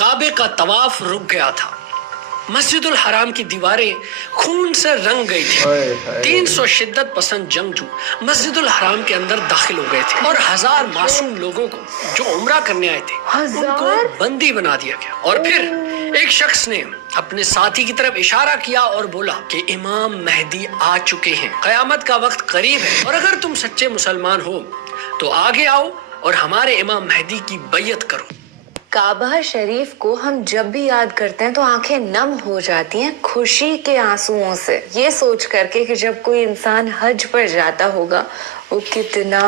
काबे का तवाफ रुक गया था। मस्जिदुल हराम की दीवारें खून से रंग गई थी। 300 शिद्दत पसंद जंगजू मस्जिदुल हराम के अंदर दाखिल हो गए थे और 1000 मासूम लोगों को जो उम्रा करने आए थे उनको बंदी बना दिया गया। और फिर एक शख्स ने अपने साथी की तरफ इशारा किया और बोला कि इमाम मेहदी आ चुके हैं, कयामत का वक्त करीब है और अगर तुम सच्चे मुसलमान हो तो आगे आओ और हमारे इमाम मेहदी की बैयत करो। काबा शरीफ को हम जब भी याद करते हैं तो आंखें नम हो जाती हैं खुशी के आंसुओं से, ये सोच करके कि जब कोई इंसान हज पर जाता होगा वो कितना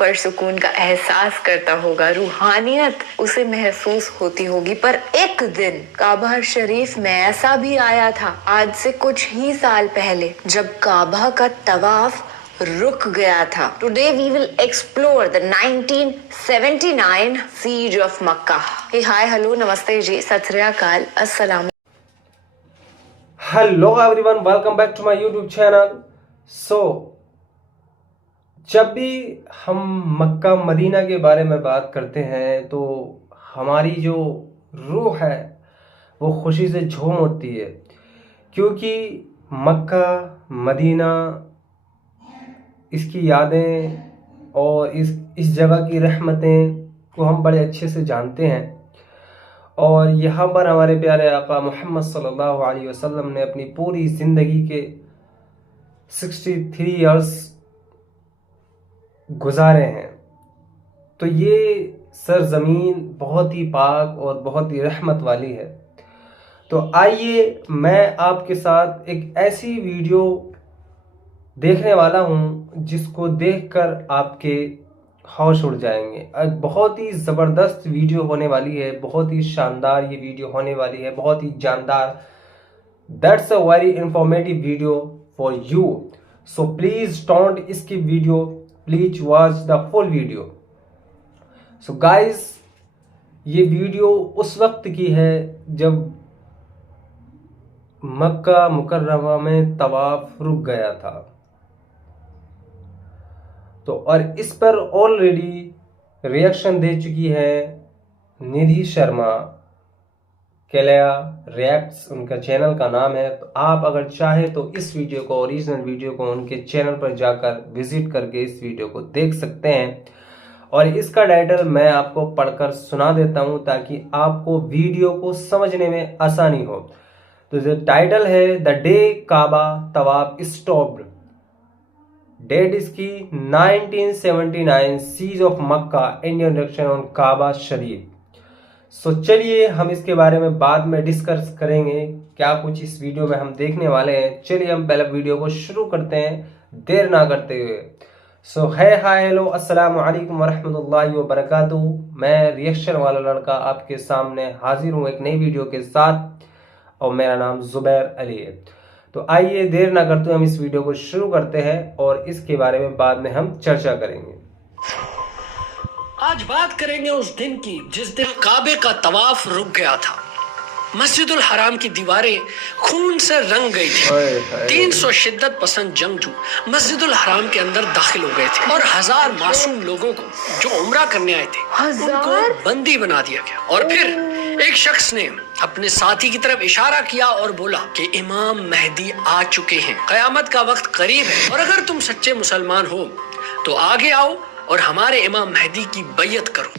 परसुकून का एहसास करता होगा, रूहानियत उसे महसूस होती होगी। पर एक दिन काबा शरीफ में ऐसा भी आया था आज से कुछ ही साल पहले जब काबा का तवाफ रुक गया था। Today we will explore the 1979 siege of Makkah. Hey, hi, hello, नमस्ते जी, सत श्री अकाल, अस्सलाम। Hello everyone, welcome back to my YouTube channel. जब भी हम मक्का मदीना के बारे में बात करते हैं तो हमारी जो रूह है वो खुशी से झूम उठती है, क्योंकि मक्का मदीना, इसकी यादें और इस जगह की रहमतें को हम बड़े अच्छे से जानते हैं। और यहाँ पर हमारे प्यारे आका मोहम्मद सल्लल्लाहु अलैहि वसल्लम ने अपनी पूरी ज़िंदगी के 63 इयर्स गुजारे हैं। तो ये सरजमीन बहुत ही पाक और बहुत ही रहमत वाली है। तो आइए मैं आपके साथ एक ऐसी वीडियो देखने वाला हूं जिसको देखकर आपके होश उड़ जाएंगे। एक बहुत ही ज़बरदस्त वीडियो होने वाली है, बहुत ही शानदार ये वीडियो होने वाली है, बहुत ही जानदार। That's a very informative video for you, so please don't skip video, please watch the full video. So guys, ये वीडियो उस वक्त की है जब मक्का मुकर्रमा में तवाफ रुक गया था। तो और इस पर ऑलरेडी रिएक्शन दे चुकी है निधि शर्मा, केलया रिएक्ट्स उनका चैनल का नाम है। तो आप अगर चाहे तो इस वीडियो को, ओरिजिनल वीडियो को उनके चैनल पर जाकर विजिट करके इस वीडियो को देख सकते हैं। और इसका टाइटल मैं आपको पढ़कर सुना देता हूं ताकि आपको वीडियो को समझने में आसानी हो। तो जो टाइटल है द डे काबा तवाफ स्टॉप्ड, डेट इसकी 1979 siege of Mecca, Indian reaction on Kaaba शरीफ। सो चलिए हम इसके बारे में बाद में डिस्कस करेंगे क्या कुछ इस वीडियो में हम देखने वाले हैं। चलिए हम पहले वीडियो को शुरू करते हैं देर ना करते हुए। सो हाय हेलो अस्सलाम वालेकुम वरहमतुल्लाहि वबरकातुहू। मैं रिएक्शन वाला लड़का आपके सामने हाजिर हूँ एक नई वीडियो के साथ और मेरा नाम जुबैर अली है। तो आइए देर ना करते हुए हम इस वीडियो को शुरू करते हैं और इसके बारे में बाद में हम चर्चा करेंगे। आज बात करेंगे उस दिन की जिस दिन काबे का तवाफ रुक गया था। मस्जिदुल हराम की दीवारें खून से रंग गई थी। 300 शिद्दत पसंद जंगजू मस्जिदुल हराम के अंदर दाखिल हो गए थे और 1000 मासूम लोगों को जो उम्रा करने आए थे उनको बंदी बना दिया गया। और फिर एक शख्स ने अपने साथी की तरफ इशारा किया और बोला कि इमाम मेहदी आ चुके हैं, कयामत का वक्त करीब है और अगर तुम सच्चे मुसलमान हो तो आगे आओ और हमारे इमाम मेहदी की बैयत करो।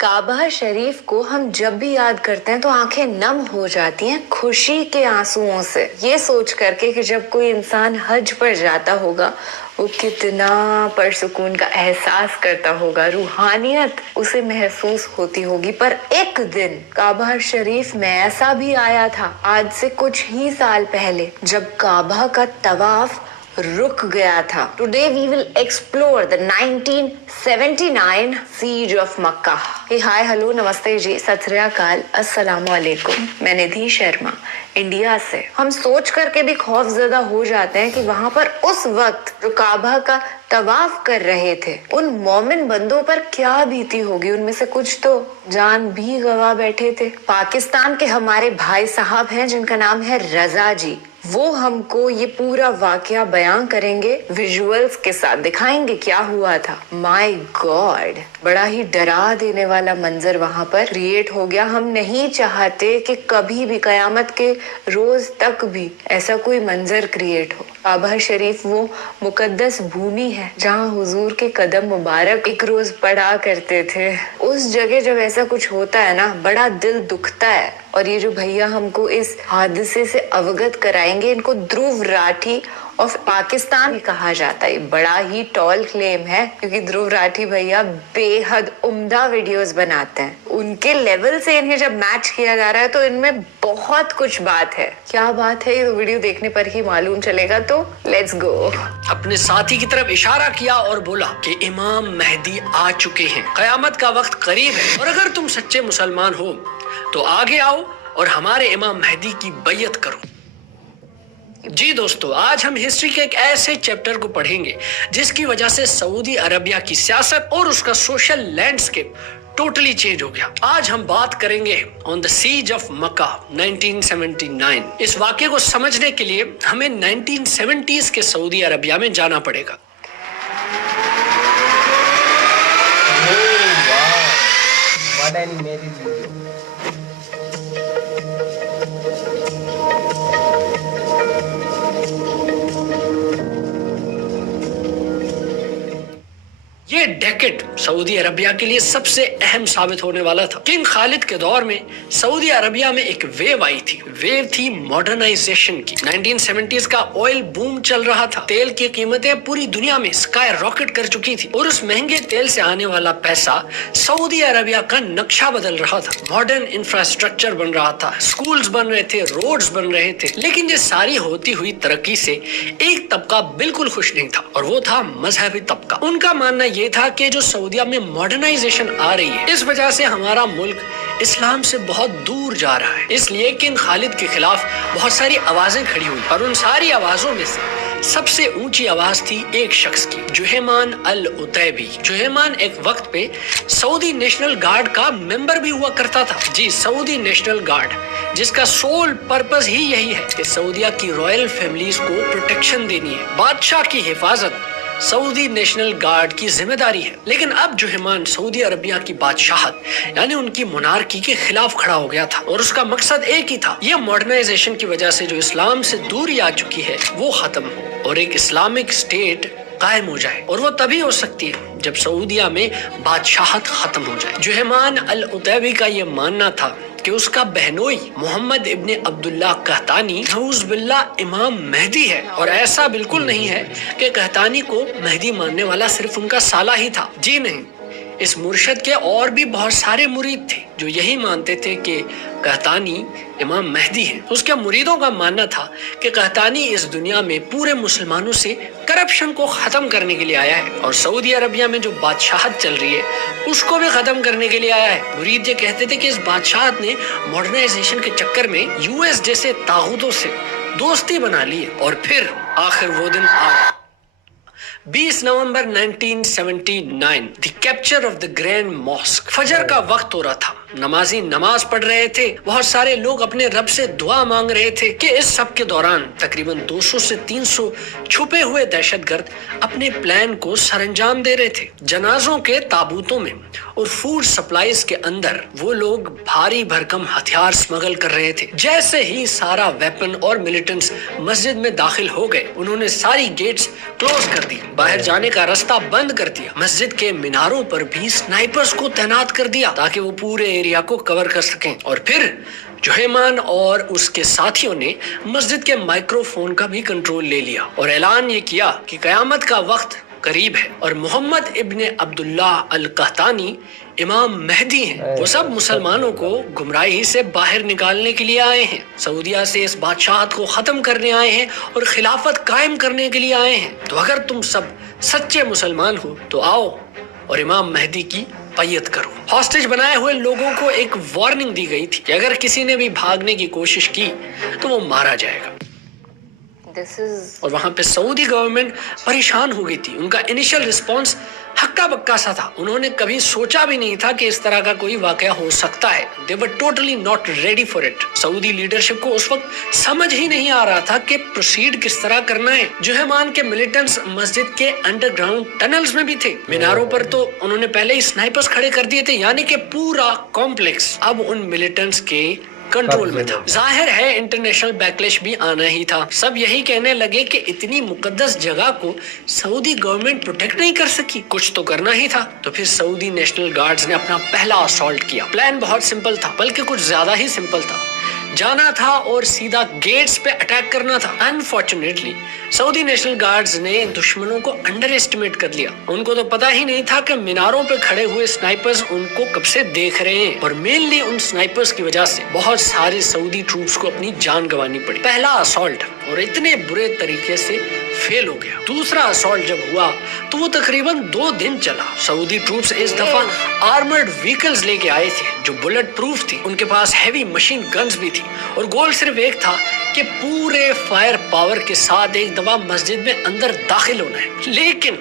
काबा शरीफ को हम जब भी याद करते हैं तो आंखें नम हो जाती हैं खुशी के आंसुओं से, ये सोच करके कि जब कोई इंसान हज पर जाता होगा वो कितना परसुकून का एहसास करता होगा, रूहानियत उसे महसूस होती होगी। पर एक दिन काबा शरीफ में ऐसा भी आया था आज से कुछ ही साल पहले जब काबा का तवाफ रुक गया था। Today we will explore the 1979 siege of Makkah. Hey, hi hello नमस्ते जी, सत श्री अकाल, अस्सलाम वालेकुम। मैं निधि शर्मा इंडिया से। हम सोच करके भी खौफजदा हो जाते हैं कि वहाँ पर उस वक्त जो काबा का तवाफ कर रहे थे उन मोमिन बंदों पर क्या बीती होगी। उनमें से कुछ तो जान भी गवा बैठे थे। पाकिस्तान के हमारे भाई साहब हैं जिनका नाम है रजा जी, वो हमको ये पूरा वाकया बयां करेंगे, विजुअल्स के साथ दिखाएंगे क्या हुआ था। माय गॉड, बड़ा ही डरा देने वाला मंजर वहां पर क्रिएट हो गया। हम नहीं चाहते कि कभी भी कयामत के रोज तक भी ऐसा कोई मंजर क्रिएट हो। काबा शरीफ वो मुकद्दस भूमि है जहाँ हुजूर के कदम मुबारक एक रोज पड़ा करते थे। उस जगह जब ऐसा कुछ होता है ना, बड़ा दिल दुखता है। और ये जो भैया हमको इस हादसे से अवगत कराएंगे, इनको ध्रुव राठी ऑफ पाकिस्तान कहा जाता है। बड़ा ही टॉल क्लेम है क्योंकि ध्रुव राठी भैया बेहद उम्दा वीडियोस बनाते हैं। उनके लेवल से इन्हें जब मैच किया जा रहा है तो इनमें बहुत कुछ बात है। क्या बात है ये तो वीडियो देखने पर ही मालूम चलेगा, तो लेट्स गो। अपने साथी की तरफ इशारा किया और बोला कि इमाम मेहदी आ चुके हैं, कयामत का वक्त करीब है और अगर तुम सच्चे मुसलमान हो तो आगे आओ और हमारे इमाम मेहदी की बैयत करो। जी दोस्तों, आज हम हिस्ट्री के एक ऐसे चैप्टर को पढ़ेंगे जिसकी वजह से सऊदी अरबिया की सियासत और उसका सोशल लैंडस्केप टोटली चेंज हो गया। आज हम बात करेंगे ऑन द सीज ऑफ मक्का 1979। इस वाक्य को समझने के लिए हमें 1970s के सऊदी अरबिया में जाना पड़ेगा। What animated video. ये डेकेड सऊदी अरबिया के लिए सबसे अहम साबित होने वाला था। किंग खालिद के दौर में सऊदी अरबिया में एक वेव आई थी। वेव थी मॉडर्नाइजेशन की। 1970s का ऑयल बूम चल रहा था। तेल की कीमतें पूरी दुनिया में स्काई रॉकेट कर चुकी थी और उस महंगे तेल से आने वाला पैसा सऊदी अरबिया का नक्शा बदल रहा था। मॉडर्न इंफ्रास्ट्रक्चर बन रहा था, स्कूल्स बन रहे थे, रोड्स बन रहे थे। लेकिन ये सारी होती हुई तरक्की से एक तबका बिल्कुल खुश नहीं था और वो था मजहबी तबका। उनका मानना ये था कि जो सऊदीया में मॉडर्नाइजेशन आ रही है, इस वजह से हमारा मुल्क इस्लाम से बहुत दूर जा रहा है। इसलिए किंग खालिद के खिलाफ बहुत सारी आवाजें खड़ी हुई और उन सारी आवाजों में से सबसे ऊंची आवाज थी एक शख्स की, जुहैमान अल उतैबी। जुहैमान एक वक्त पे सऊदी नेशनल गार्ड का मेंबर भी हुआ करता था। जी, सऊदी नेशनल गार्ड, जिसका सोल पर्पस ही यही है कि सऊदीया की रॉयल फैमिलीज को प्रोटेक्शन देनी है। बादशाह की हिफाजत सऊदी नेशनल गार्ड की जिम्मेदारी है। लेकिन अब जुहैमान सऊदी अरबिया की बादशाहत यानी उनकी मोनार्की के खिलाफ खड़ा हो गया था और उसका मकसद एक ही था, ये मॉडर्नाइजेशन की वजह से जो इस्लाम से दूरी आ चुकी है वो खत्म हो और एक इस्लामिक स्टेट कायम हो जाए। और वो तभी हो सकती है जब सऊदीया में बादशाहत खत्म हो जाए। जुहैमान अल उतैबी का ये मानना था कि उसका बहनोई मोहम्मद इब्ने अब्दुल्लाह कहतानी नऊज़ बिल्लाह इमाम मेहदी है। और ऐसा बिल्कुल नहीं है कि कहतानी को मेहदी मानने वाला सिर्फ उनका साला ही था। जी नहीं, इस मुर्शद के और भी बहुत सारे मुरीद थे जो यही मानते थे कि कहतानी इमाम मेहदी है। उसके मुरीदों का मानना था कि कहतानी इस दुनिया में पूरे मुसलमानों से करप्शन को खत्म करने के लिए आया है और सऊदी अरबिया में जो बादशाहत चल रही है उसको भी खत्म करने के लिए आया है। मुरीद ये कहते थे कि इस बादशाहत ने मॉडर्नाइजेशन के चक्कर में यूएस जैसे तागुतों से दोस्ती बना ली है और फिर आखिर वो दिन आ गया। 20 नवंबर 1979, the capture of the grand mask. फजर का वक्त हो रहा था, नमाजी नमाज पढ़ रहे थे, बहुत सारे लोग अपने रब से दुआ मांग रहे थे कि इस सब के दौरान तकरीबन 200 से 300 छुपे हुए दहशतगर्द अपने प्लान को सरंजाम दे रहे थे। जनाजों के ताबूतों में और फूड सप्लाईज के अंदर वो लोग भारी भरकम हथियार स्मगल कर रहे थे। जैसे ही सारा वेपन और मिलिटेंट्स मस्जिद में दाखिल हो गए, उन्होंने सारी गेट्स क्लोज कर दी, बाहर जाने का रास्ता बंद कर दिया। मस्जिद के मीनारों पर भी स्नाइपर्स को तैनात कर दिया ताकि वो पूरे एरिया को कवर कर सकें। और फिर जुहैमान और उसके साथियों ने मस्जिद के माइक्रोफोन का भी कंट्रोल ले लिया और ऐलान ये किया कि कयामत का वक्त करीब है और मोहम्मद इब्ने अब्दुल्लाह अल कहतानी इमाम मेहदी हैं। वो सब मुसलमानों को गुमराही से बाहर निकालने के लिए आए हैं, सऊदीया से इस बादशाहत को खत्म करने आए हैं और खिलाफत कायम करने के लिए आए हैं। तो अगर तुम सब सच्चे मुसलमान हो तो आओ और इमाम मेहदी की बैयत करो। हॉस्टेज बनाए हुए लोगों को एक वार्निंग दी गई थी कि अगर किसी ने भी भागने की कोशिश की तो वो मारा जाएगा। और वहां पे सऊदी गवर्नमेंट परेशान हो गई थी। उनका इनिशियल रिस्पांस हक्का बक्का सा था। उन्होंने कभी सोचा भी नहीं था कि इस तरह का कोई वाकया हो सकता है। They were totally not ready for it. Saudi leadership को उस वक्त समझ ही नहीं आ रहा था कि प्रोसीड किस तरह करना है। जुहैमान के मिलिटेंट्स मस्जिद के अंडरग्राउंड टनल्स में भी थे। मीनारों पर तो उन्होंने पहले ही स्नाइपर्स खड़े कर दिए थे, यानी कि पूरा कॉम्प्लेक्स अब उन मिलिटेंट्स के कंट्रोल में था। जाहिर है इंटरनेशनल बैकलैश भी आना ही था। सब यही कहने लगे कि इतनी मुकद्दस जगह को सऊदी गवर्नमेंट प्रोटेक्ट नहीं कर सकी, कुछ तो करना ही था। तो फिर सऊदी नेशनल गार्ड्स ने अपना पहला असॉल्ट किया। प्लान बहुत सिंपल था, बल्कि कुछ ज्यादा ही सिंपल था। जाना था और सीधा गेट्स पे अटैक करना था। अनफॉर्चुनेटली सऊदी नेशनल गार्ड्स ने दुश्मनों को अंडर एस्टिमेट कर लिया। उनको तो पता ही नहीं था कि मीनारों पे खड़े हुए स्नाइपर्स उनको कब से देख रहे हैं, और मेनली उन स्नाइपर्स की वजह से बहुत सारे सऊदी ट्रूप्स को अपनी जान गंवानी पड़ी। पहला असॉल्ट और इतने बुरे तरीके से फेल हो गया। दूसरा असॉल्ट जब हुआ तो वो तकरीबन 2 दिन चला। सऊदी ट्रूप्स इस दफा आर्मर्ड व्हीकल्स लेके आए थे जो बुलेट प्रूफ थी। उनके पास हैवी मशीन गन्स भी थी और गोल सिर्फ एक था कि पूरे फायर पावर के साथ एक दफा मस्जिद में अंदर दाखिल होना है। लेकिन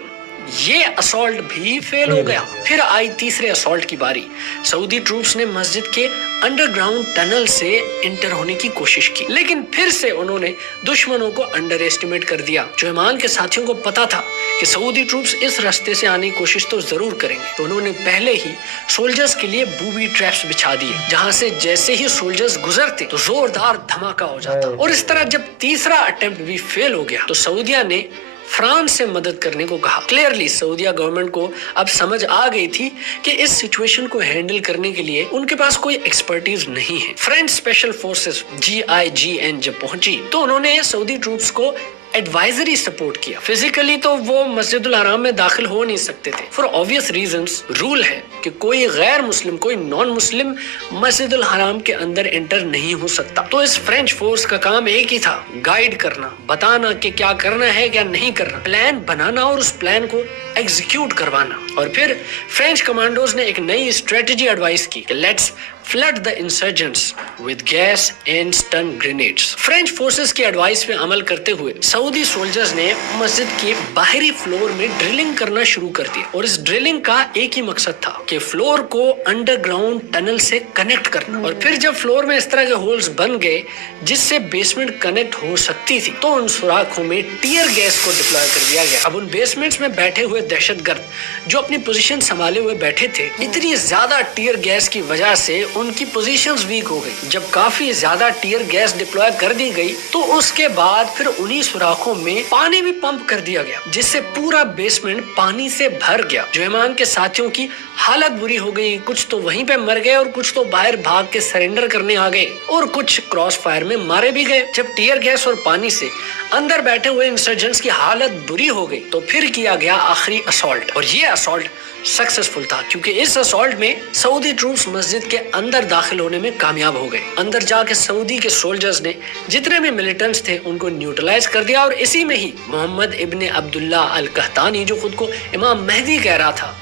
ये असॉल्ट भी फेल हो गया। फिर आई तीसरे असॉल्ट की बारी। सऊदी ट्रूप्स ने मस्जिद के अंडरग्राउंड टनल से इंटर होने की कोशिश की, लेकिन फिर से उन्होंने दुश्मनों को अंडर एस्टिमेट कर दिया। जुहैमान के साथियों को पता था कि सऊदी ट्रूप्स इस रास्ते से आने की कोशिश तो जरूर करेंगे, तो उन्होंने पहले ही सोल्जर्स के लिए बूबी ट्रैप्स बिछा दिए, जहां से जैसे ही सोल्जर्स गुजरते तो जोरदार धमाका हो जाता। और इस तरह जब तीसरा अटेम्प्ट भी फेल हो गया तो सऊदिया ने फ्रांस से मदद करने को कहा। क्लियरली सऊदिया गवर्नमेंट को अब समझ आ गई थी कि इस सिचुएशन को हैंडल करने के लिए उनके पास कोई एक्सपर्टीज नहीं है। फ्रेंच स्पेशल फोर्सेस GIGN जब पहुंची तो उन्होंने सऊदी ट्रूप्स को एडवाइजरी सपोर्ट किया। फिजिकली तो वो मस्जिदुल हराम में दाखिल हो नहीं सकते थे फॉर ऑब्वियस रीजंस। रूल है कि कोई गैर मुस्लिम, कोई नॉन मुस्लिम मस्जिदुल हराम के अंदर एंटर नहीं हो सकता। तो इस फ्रेंच फोर्स का काम एक ही था, गाइड करना, बताना कि क्या करना है क्या नहीं करना, प्लान बनाना और उस प्लान को एग्जीक्यूट करवाना। और फिर फ्रेंच कमांडोज ने एक नई स्ट्रेटजी एडवाइस की कि let's flood the insurgents with gas and stun grenades. French forces की एडवाइस पे अमल करते हुए सऊदी सोल्जर्स ने मस्जिद के बाहरी फ्लोर में ड्रिलिंग करना शुरू कर दिया, और इस ड्रिलिंग का एक ही मकसद था कि फ्लोर को अंडरग्राउंड टनल से कनेक्ट करना। और फिर जब फ्लोर में इस तरह के होल्स बन गए जिससे बेसमेंट कनेक्ट हो सकती थी तो उन सुराखों में टीयर गैस को डिप्लॉय कर दिया गया। अब उन बेसमेंट्स में बैठे हुए दहशतगर्द जो अपनी पोजीशन संभाले हुए बैठे थे, इतनी ज्यादा टीयर गैस की वजह से उनकी पोजीशंस वीक हो गई। जब काफी ज्यादा टीयर गैस डिप्लॉय कर दी गई तो उसके बाद फिर उन्हीं सुराखों में पानी भी पंप कर दिया गया, जिससे पूरा बेसमेंट पानी से भर गया। जुहैमान के साथियों की हालत बुरी हो गई। कुछ तो वहीं पे मर गए और कुछ तो बाहर भाग के सरेंडर करने आ गए और कुछ क्रॉस फायर में मारे भी गए। जब टीयर गैस और पानी से अंदर बैठे हुए इंसर्जेंट्स की हालत बुरी हो गई तो फिर किया गया आखिरी असॉल्ट, और ये असॉल्ट सक्सेसफुल था क्योंकि इस असॉल्ट में सऊदी ट्रूप्स मस्जिद के अंदर दाखिल होने में कामयाब हो गए। अंदर जाके सऊदी के सोल्जर्स ने जितने भी मिलिटेंट्स थे उनको न्यूट्रलाइज कर दिया, और इसी में ही मोहम्मद इब्ने अब्दुल्ला अल कहतानी जो खुद को इमाम मेहदी कह रहा था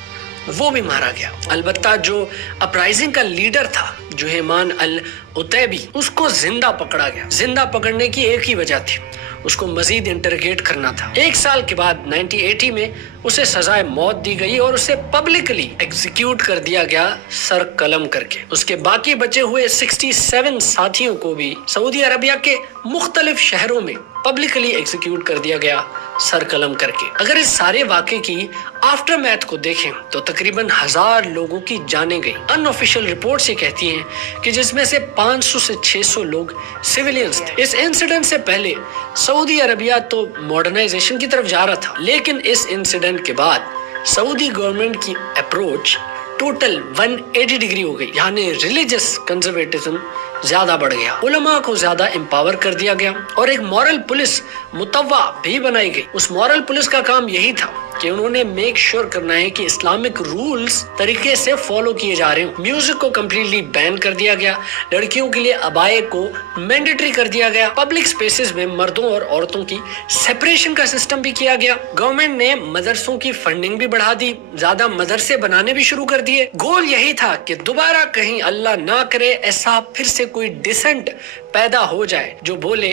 वो भी मारा गया। अलबत्ता जो अपराइजिंग का लीडर था जुहैमान अल उतैबी, उसको जिंदा पकड़ा गया। जिंदा पकड़ने की एक ही वजह थी, उसको मजीद इंटरोगेट करना था। 1 साल के बाद 1980 में उसे सजाए मौत दी गई और उसे पब्लिकली एग्जीक्यूट कर दिया गया सर कलम करके। उसके बाकी बचे हुए 67 साथियों को भी सऊदी अरबिया के मुख्तलिफ शहरों में पब्लिकली एग्जीक्यूट कर दिया गया सर कलम करके। अगर इस सारे वाक़े की आफ्टर मैथ को देखें तो तकरीबन 1000 लोगों की जानें गई। अनऑफिशियल रिपोर्ट्स ये कहती हैं कि जिसमें से 500 से 600 लोग सिविलियंस थे। इस इंसिडेंट से पहले सऊदी अरबिया तो मॉडर्नाइजेशन की तरफ जा रहा था, लेकिन इस इंसिडेंट के बाद सऊदी गवर्नमेंट की अप्रोच टोटल 180 डिग्री हो गई, यानी रिलीजियस कंजर्वेटिज्म ज्यादा बढ़ गया, उलमा को ज्यादा एम्पावर कर दिया गया और एक मॉरल पुलिस मुतव्वा भी बनाई गई। उस मॉरल पुलिस का काम यही था कि उन्होंने मेक श्योर करना है कि इस्लामिक रूल्स तरीके से फॉलो किए जा रहे हो। म्यूजिक को कम्प्लीटली बैन कर दिया गया, लड़कियों के लिए अबाए को मैंडेटरी कर दिया गया, पब्लिक स्पेसेस में मर्दों और औरतों की सेपरेशन का सिस्टम भी किया गया। गवर्नमेंट ने मदरसों की फंडिंग भी बढ़ा दी, ज्यादा मदरसे बनाने भी शुरू कर दिए। गोल यही था कि दोबारा कहीं अल्लाह ना करे ऐसा फिर से कोई डिसेंट पैदा हो जाए जो बोले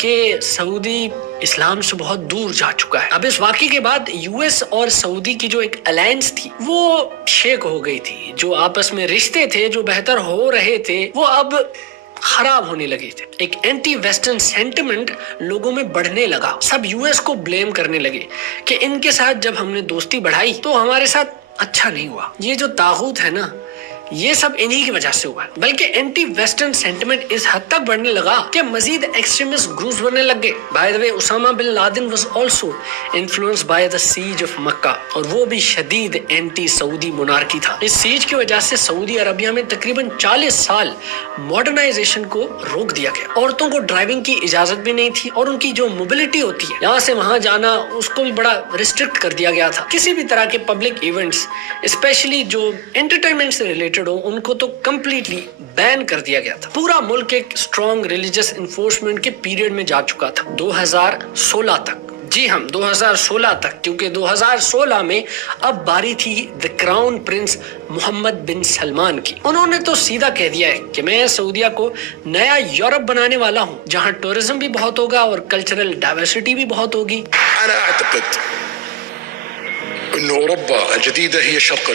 کہ سعودی اسلام سے بہت دور جا چکا ہے. اب اس واقعے کے بعد US اور سعودی کی جو ایک الائنس تھی وہ شیک ہو گئی تھی. جو آپس میں رشتے تھے جو بہتر ہو رہے تھے وہ اب خراب ہونے لگے تھے. ایک اینٹی ویسٹرن سینٹیمنٹ لوگوں میں بڑھنے لگا. سب US کو بلیم کرنے لگے کہ ان کے ساتھ جب ہم نے دوستی بڑھائی تو ہمارے ساتھ اچھا نہیں ہوا. یہ جو طاغوت ہے نا یہ سب انہی کی وجہ سے ہوا ہے. بلکہ اینٹی ویسٹرن سینٹیمنٹ اس حد تک بڑھنے لگا کہ مزید ایکسٹریمسٹ گروپس بننے لگ گئے. By the way Osama bin Laden was also influenced by the siege of Mecca اور وہ بھی شدید اینٹی سعودی مونارکی تھا. اس سیج کی وجہ سے سعودی عربیہ میں تقریباً 40 سال ماڈرنائزیشن کو روک دیا گیا. عورتوں کو ڈرائیونگ کی اجازت بھی نہیں تھی اور ان کی جو موبلٹی ہوتی ہے یہاں سے وہاں جانا اس کو بھی بڑا ریسٹرکٹ کر دیا گیا تھا. کسی بھی طرح کے پبلک ایونٹس اسپیشلی جو انٹرٹینمنٹ سے ریلیٹڈ ان کو تو کمپلیٹلی بین کر دیا گیا تھا. پورا ملک ایک اسٹرانگ ریلیجس انفورسمنٹ کے پیریڈ میں جا چکا تھا 2016 تک. جی ہم 2016 تک, کیونکہ 2016 میں اب باری تھی دی کراؤن پرنس محمد بن سلمان کی. انہوں نے تو سیدھا کہہ دیا ہے کہ میں سعودیہ کو نیا یورپ بنانے والا ہوں جہاں ٹورزم بھی بہت ہوگا اور کلچرل ڈائیورسٹی بھی بہت ہوگی. أنا أعتقد إن أوروبا الجديدة هي الشرق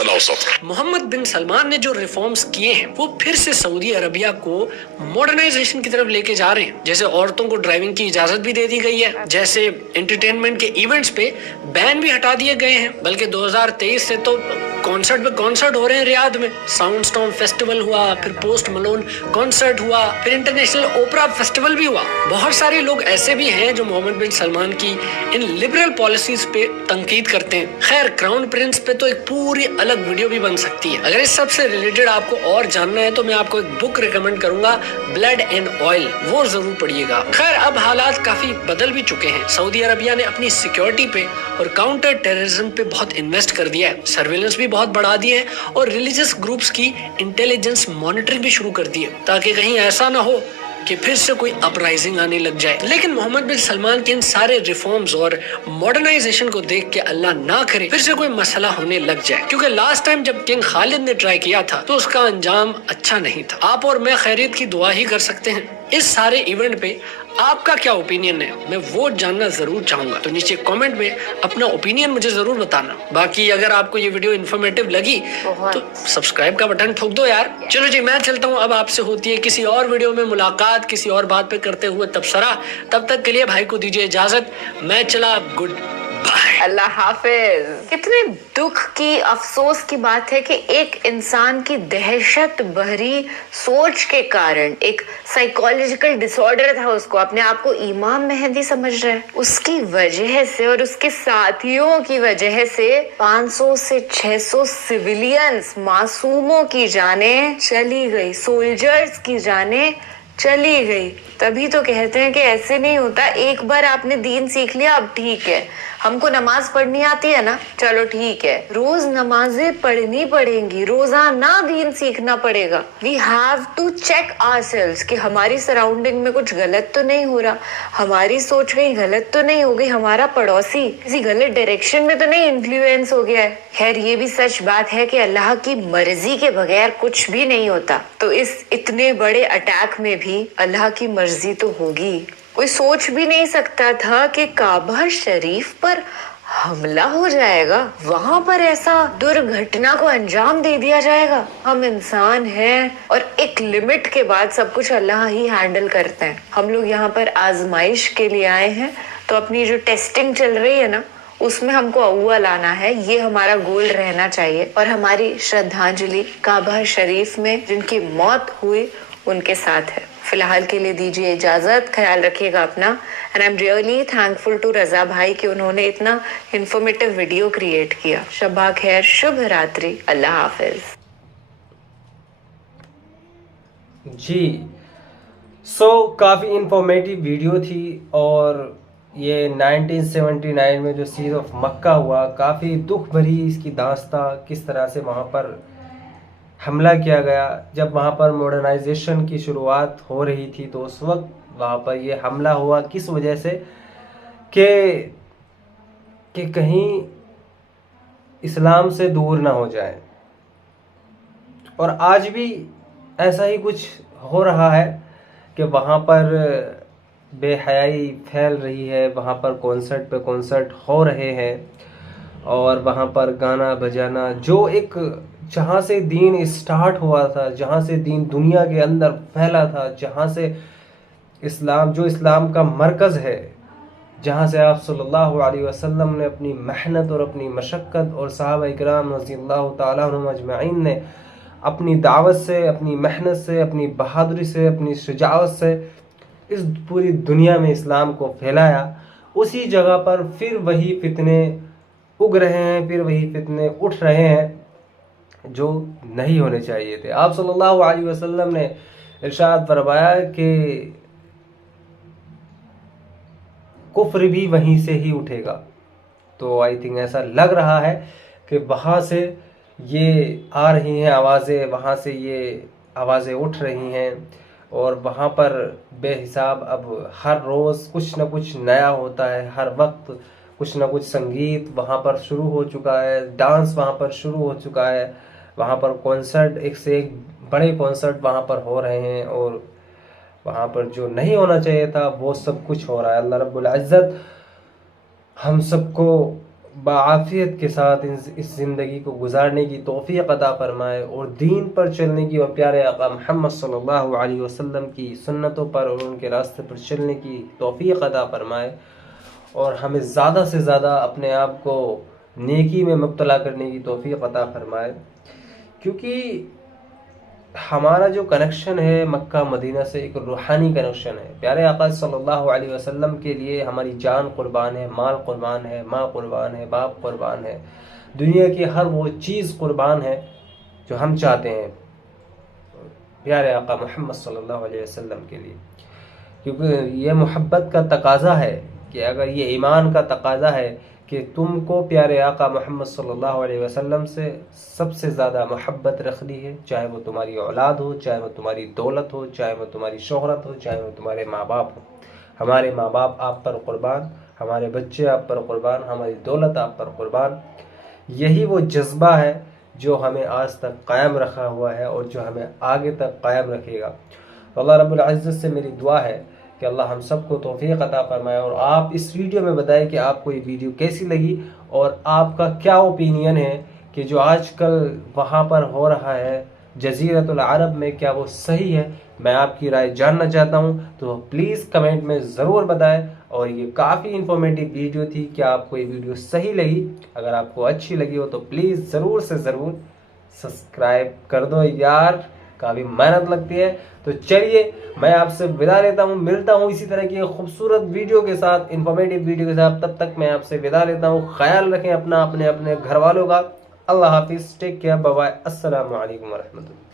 الأوسط. محمد بن سلمان نے جو ریفارمز کیے ہیں وہ پھر سے سعودی عربیہ کو ماڈرنائزیشن کی طرف لے کے جا رہے ہیں. جیسے عورتوں کو ڈرائیونگ کی اجازت بھی دے دی گئی ہے, جیسے انٹرٹینمنٹ کے ایونٹس پہ بین بھی ہٹا دیے گئے ہیں. بلکہ 2023 سے تو کانسرٹ پہ کانسرٹ ہو رہے ہیں ریاض میں. ساؤنڈ سٹارم فیسٹیول ہوا, پھر پوسٹ ملون کانسرٹ ہوا, پھر انٹرنیشنل اوپرا فیسٹیول بھی ہوا. بہت سارے لوگ ایسے بھی ہیں جو محمد بن سلمان کی ان لبرل پالیسیز پہ تنقید کرتے ہیں. خیر کراؤن پرنس پہ تو ایک پوری الگ ویڈیو بھی بن سکتی ہے. اگر اس سب سے ریلیٹڈ آپ کو اور جاننا ہے تو میں آپ کو ایک بک ریکمینڈ کروں گا, بلڈ اینڈ آئل, وہ ضرور پڑھیے گا. خیر اب حالات کافی بدل بھی چکے ہیں. سعودی عربیہ نے اپنی سیکیورٹی پہ اور کاؤنٹر ٹیررزم پہ بہت انویسٹ کر دیا ہے. سرویلنس بھی بہت بڑھا دی ہے اور ریلیجس گروپس کی انٹیلیجنس مانیٹرنگ بھی شروع کر دی ہے تاکہ کہیں ایسا نہ ہو کہ پھر سے کوئی اپرائزنگ آنے لگ جائے. لیکن محمد بن سلمان کے ان سارے ریفارمز اور ماڈرنائزیشن کو دیکھ کے اللہ نہ کرے پھر سے کوئی مسئلہ ہونے لگ جائے, کیونکہ لاسٹ ٹائم جب کنگ خالد نے ٹرائی کیا تھا تو اس کا انجام اچھا نہیں تھا. آپ اور میں خیریت کی دعا ہی کر سکتے ہیں. اس سارے ایونٹ پہ آپ کا کیا اوپینین ہے میں وہ جاننا ضرور چاہوں گا, تو نیچے کامنٹ میں اپنا اوپینین مجھے ضرور بتانا. باقی اگر آپ کو یہ ویڈیو انفارمیٹو لگی تو سبسکرائب کا بٹن ٹھوک دو یار. چلو جی میں چلتا ہوں, اب آپ سے ہوتی ہے کسی اور ویڈیو میں ملاقات کسی اور بات پہ کرتے ہوئے تبصرہ. تب تک کے لیے بھائی کو دیجیے اجازت, میں چلا, گڈ بائے. اللہ حافظ. کتنے دکھ کی افسوس کی بات ہے کہ ایک انسان کی دہشت بھری سوچ کے کارن, ایک سائیکولوجیکل ڈس آرڈر تھا, اس کو اپنے آپ کو امام مہدی سمجھ رہا ہے, اس کی وجہ سے اور اس کے ساتھیوں کی وجہ سے 500 سے 600 سویلینز معصوموں کی جانیں چلی گئی, سولجرز کی جانیں چلی گئی. تبھی تو کہتے ہیں کہ ایسے نہیں ہوتا, ایک بار آپ نے دین سیکھ لیا اب ٹھیک ہے. ہم کو نماز پڑھنی آتی ہے نا, چلو ٹھیک ہے, روز نمازیں پڑھنی پڑیں گی, روزانہ دین سیکھنا پڑے گا. We have to check our selves کہ ہماری سراؤنڈنگ میں کچھ غلط تو نہیں ہو رہا, ہماری سوچ کہیں غلط تو نہیں ہو گئی, ہمارا پڑوسی کسی غلط ڈائریکشن میں تو نہیں انفلوئنس ہو گیا ہے. خیر یہ بھی سچ بات ہے کہ اللہ کی مرضی کے بغیر کچھ بھی نہیں ہوتا, تو اس اتنے بڑے اٹیک میں بھی اللہ کی مرضی تو ہوگی. کوئی سوچ بھی نہیں سکتا تھا کہ کعبہ شریف پر حملہ ہو جائے گا, وہاں پر ایسا درگھٹنا کو انجام دے دیا جائے گا. ہم انسان ہیں اور ایک لمٹ کے بعد سب کچھ اللہ ہی ہینڈل کرتے ہیں. ہم لوگ یہاں پر آزمائش کے لیے آئے ہیں, تو اپنی جو ٹیسٹنگ چل رہی ہے نا اس میں ہم کو اول آنا ہے, یہ ہمارا گول رہنا چاہیے. اور ہماری شردھانجلی کعبہ شریف میں جن کی موت ہوئی ان کے ساتھ ہے. فی الحال کے لیے دیجیے اجازت, خیال رکھیے گا اپنا. And I am really thankful to Raza بھائی کہ انہوں نے اتنا انفارمیٹیو ویڈیو کریٹ کیا. شبہ خیر, شبھ راتری, اللہ حافظ. جی کافی انفارمیٹیو ویڈیو تھی, اور یہ 1979 میں جو سیز آف مکہ ہوا کافی دکھ بھری اس کی داستان, کس طرح سے وہاں پر حملہ کیا گیا. جب وہاں پر ماڈرنائزیشن کی شروعات ہو رہی تھی تو اس وقت وہاں پر یہ حملہ ہوا کس وجہ سے کہ کہیں اسلام سے دور نہ ہو جائیں. اور آج بھی ایسا ہی کچھ ہو رہا ہے کہ وہاں پر بے حیائی پھیل رہی ہے، وہاں پر کانسرٹ پہ کانسرٹ ہو رہے ہیں، اور وہاں پر گانا بجانا، جو ایک جہاں سے دین اسٹارٹ ہوا تھا، جہاں سے دین دنیا کے اندر پھیلا تھا، جہاں سے اسلام کا مرکز ہے، جہاں سے آپ صلی اللہ علیہ وسلم نے اپنی محنت اور اپنی مشقت، اور صحابہ کرام رضی اللہ تعالیٰ عنہم اجمعین نے اپنی دعوت سے، اپنی محنت سے، اپنی بہادری سے، اپنی شجاعت سے اس پوری دنیا میں اسلام کو پھیلایا، اسی جگہ پر پھر وہی فتنے اگ رہے ہیں، پھر وہی فتنے اٹھ رہے ہیں جو نہیں ہونے چاہیے تھے۔ آپ صلی اللہ علیہ وسلم نے ارشاد فرمایا کہ کفر بھی وہیں سے ہی اٹھے گا، تو آئی تھنک ایسا لگ رہا ہے کہ وہاں سے یہ آ رہی ہیں آوازیں، وہاں سے یہ آوازیں اٹھ رہی ہیں، اور وہاں پر بے حساب اب ہر روز کچھ نہ کچھ نیا ہوتا ہے، ہر وقت کچھ نہ کچھ سنگیت وہاں پر شروع ہو چکا ہے، ڈانس وہاں پر شروع ہو چکا ہے، وہاں پر کانسرٹ ایک سے ایک بڑے کانسرٹ وہاں پر ہو رہے ہیں، اور وہاں پر جو نہیں ہونا چاہیے تھا وہ سب کچھ ہو رہا ہے۔ اللہ رب العزت ہم سب کو بعافیت کے ساتھ اس زندگی کو گزارنے کی توفیق عطا فرمائے، اور دین پر چلنے کی، اور پیارے آقا محمد صلی اللہ علیہ وسلم کی سنتوں پر اور ان کے راستے پر چلنے کی توفیق عطا فرمائے، اور ہمیں زیادہ سے زیادہ اپنے آپ کو نیکی میں مبتلا کرنے کی توفیق عطا فرمائے، کیونکہ ہمارا جو کنیکشن ہے مکہ مدینہ سے ایک روحانی کنیکشن ہے۔ پیارے آقا صلی اللہ علیہ وسلم کے لیے ہماری جان قربان ہے، مال قربان ہے، ماں قربان ہے، باپ قربان ہے، دنیا کی ہر وہ چیز قربان ہے جو ہم چاہتے ہیں پیارے آقا محمد صلی اللہ علیہ وسلم کے لیے، کیونکہ یہ محبت کا تقاضا ہے، کہ اگر یہ ایمان کا تقاضا ہے کہ تم کو پیارے آقا محمد صلی اللہ علیہ وسلم سے سب سے زیادہ محبت رکھنی ہے، چاہے وہ تمہاری اولاد ہو، چاہے وہ تمہاری دولت ہو، چاہے وہ تمہاری شہرت ہو، چاہے وہ تمہارے ماں باپ ہو۔ ہمارے ماں باپ آپ پر قربان، ہمارے بچے آپ پر قربان، ہماری دولت آپ پر قربان۔ یہی وہ جذبہ ہے جو ہمیں آج تک قائم رکھا ہوا ہے، اور جو ہمیں آگے تک قائم رکھے گا۔ اللہ رب العزت سے میری دعا ہے کہ اللہ ہم سب کو توفیق عطا فرمائے، اور آپ اس ویڈیو میں بتائیں کہ آپ کو یہ ویڈیو کیسی لگی، اور آپ کا کیا اوپینین ہے کہ جو آج کل وہاں پر ہو رہا ہے جزیرۃ العرب میں، کیا وہ صحیح ہے؟ میں آپ کی رائے جاننا چاہتا ہوں، تو پلیز کمنٹ میں ضرور بتائیں۔ اور یہ کافی انفارمیٹیو ویڈیو تھی، کیا آپ کو یہ ویڈیو صحیح لگی؟ اگر آپ کو اچھی لگی ہو تو پلیز ضرور سے ضرور سبسکرائب کر دو یار، کافی محنت لگتی ہے۔ تو چلیے میں آپ سے ودا لیتا ہوں، ملتا ہوں اسی طرح کی خوبصورت ویڈیو کے ساتھ، انفارمیٹیو ویڈیو کے ساتھ۔ تب تک میں آپ سے ودا لیتا ہوں، خیال رکھیں اپنا، اپنے گھر والوں کا۔ اللہ حافظ، ٹیک کیئر، بائے بائے، السلام علیکم ورحمۃ اللہ۔